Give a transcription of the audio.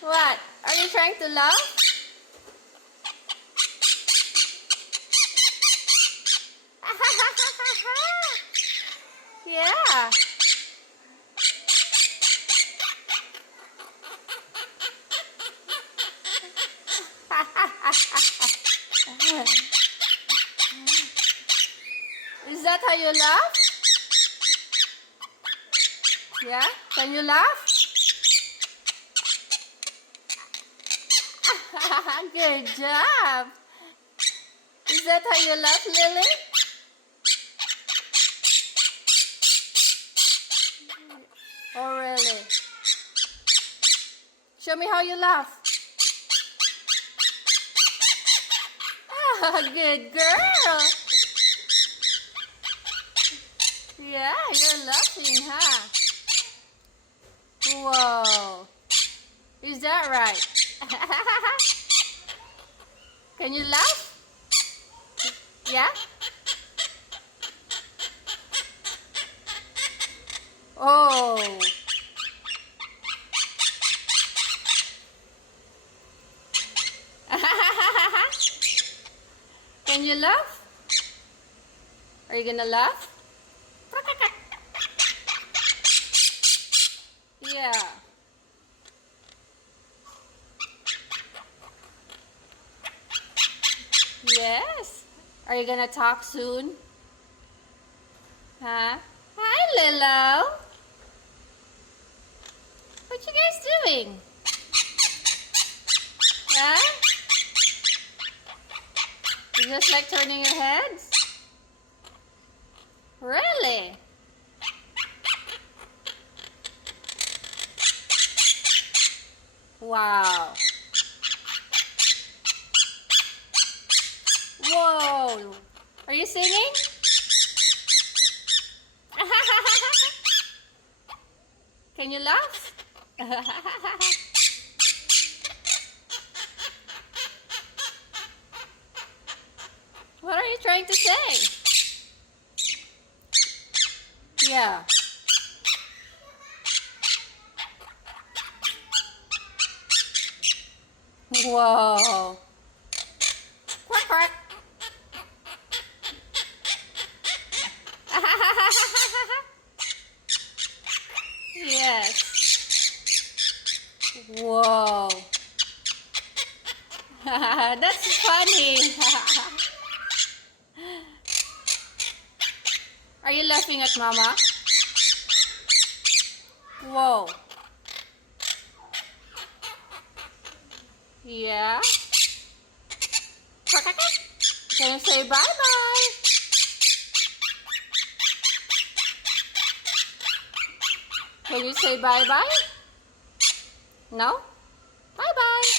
What? Are you trying to laugh? Yeah. Is that how you laugh? Yeah? Can you laugh? Good job. Is that how you laugh, Lily? Oh, really? Show me how you laugh. Good girl. Yeah, you're laughing, huh? Whoa. Is that right? Can you laugh? Yeah? Oh. Can you laugh? Are you gonna laugh? Yeah. Yes. Are you gonna talk soon? Huh? Hi, Lilo. What you guys doing? Huh? You just like turning your heads? Really? Wow. Whoa. Are you singing? Can you laugh? What are you trying to say? Yeah. Whoa. Quack, quack. Yes. Whoa. That's funny. Are you laughing at Mama? Whoa. Yeah. Can you say bye-bye? Can you say bye-bye? No? Bye-bye.